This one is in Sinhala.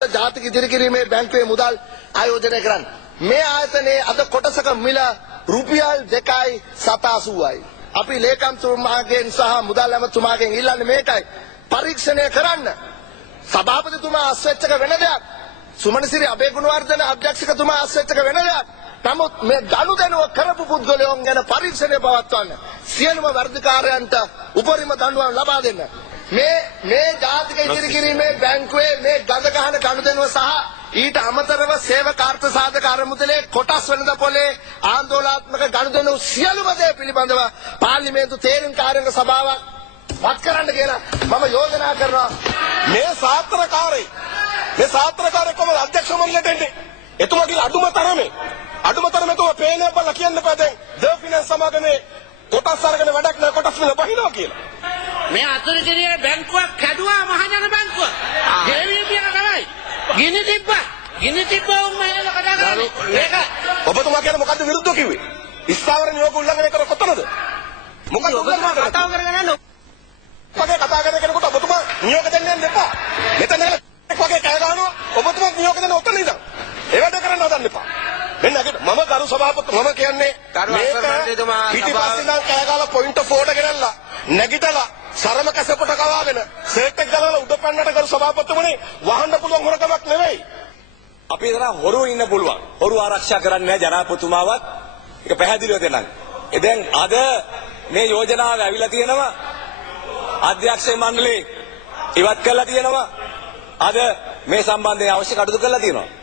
ජාතික ඉදිරිකිරීමේ බැංකුවේ මුදල් ආයෝජනය කරන්න. මේ ආයතනයේ අද කොටසක මිල රුපියල් 2.87යි. අපි ලේකම්තුමාගෙන් සහ මුදල් ඇමතුමාගෙන් ඉල්ලන්නේ මේකයි. පරීක්ෂණය කරන්න. සභාපතිතුමා අස්වැච්චක වෙන දෙයක්. සුමනසිරි අබේගුණවර්ධන අධ්‍යක්ෂකතුමා අස්වැච්චක වෙන දෙයක්. නමුත් මේ ගනුදෙනුව කරපු පුද්ගලයන් ගැන පරීක්ෂණය පවත්වන්න. සියලුම වර්ධකාරයන්ට උපරිම දඬුවම් ලබා දෙන්න. මේ ජාතික ඉදිරිකිරීමේ බැංකුවේ මේ ගඳ ගහන ගනුදෙනුව සහ ඊට අමතරව සේවකාර්ථ සාධක අරමුදලේ කොටස් වෙනද පොලේ ආందోලනාත්මක ගනුදෙනුව සියලුම දේ පිළිබඳව පාර්ලිමේන්තු තේරීම්කාරක සභාවක් වත් කරන්න කියලා මම යෝජනා කරනවා. මේ සාත්‍රකාරී කොහොමද අධ්‍යක්ෂ මණ්ඩලයට එන්නේ? එතුමාගේ අඩුම තරමේ තුම පේනේ බල කියන්න බෑ දැන් ද ෆිනන්ස් සමාගමේ කොටස් අරගෙන වැඩක් නෑ කොටස් වල බහිනවා කියලා. මේ අතුරුගිරියේ බැංකුවක් කැඩුවා මහජන බැංකුව. ගෙවීම් කියන තමයි. ගිනි තිබ්බා උන් මහල කතා කරන්නේ. ඒක ඔබතුමා කියන්නේ මොකද්ද විරුද්ධව කිව්වේ? ස්ථාවර නියෝග උල්ලංඝනය කර කොතනද? මොකද ඔබතුමා කතාව කරගෙන යන්නේ. ඔබගේ කතා කරන කෙනෙකුට ඔබතුමා නියෝග දෙන්න යන්න එපා. මෙතන වගේ කය ගන්නවා ඔබතුමා නියෝග දෙන්න ඔතන ඉඳන්. ඒ වැඩ කරන්න හදන්න එපා. මෙන්න මම ගරු සභාපති මම කියන්නේ පිටිපස්සේ ඉඳන් කය ගාලා පොයින්ට් ඔෆ් ඕඩර් ගෙනල්ලා නැගිටලා සරම කැසපට කවාගෙන සර්ට් එක ගලවලා උඩ පැන්නට ගරු සභාපතිතුමනි වහන්න පුළුවන් හොරකමක් නෙවෙයි. අපි එතන හොරු ඉන්න පුළුවන්. හොරු ආරක්ෂා කරන්නේ නැහැ ජනාධිපතිතුමාවත්. ඒක පැහැදිලිව දෙන්නම්. දැන් අද මේ යෝජනාව ඇවිල්ලා තියෙනවා. අධ්‍යක්ෂ මණ්ඩලේ ඉවත් කරලා තියෙනවා. අද මේ සම්බන්ධයෙන් අවශ්‍ය කටයුතු කරලා තියෙනවා.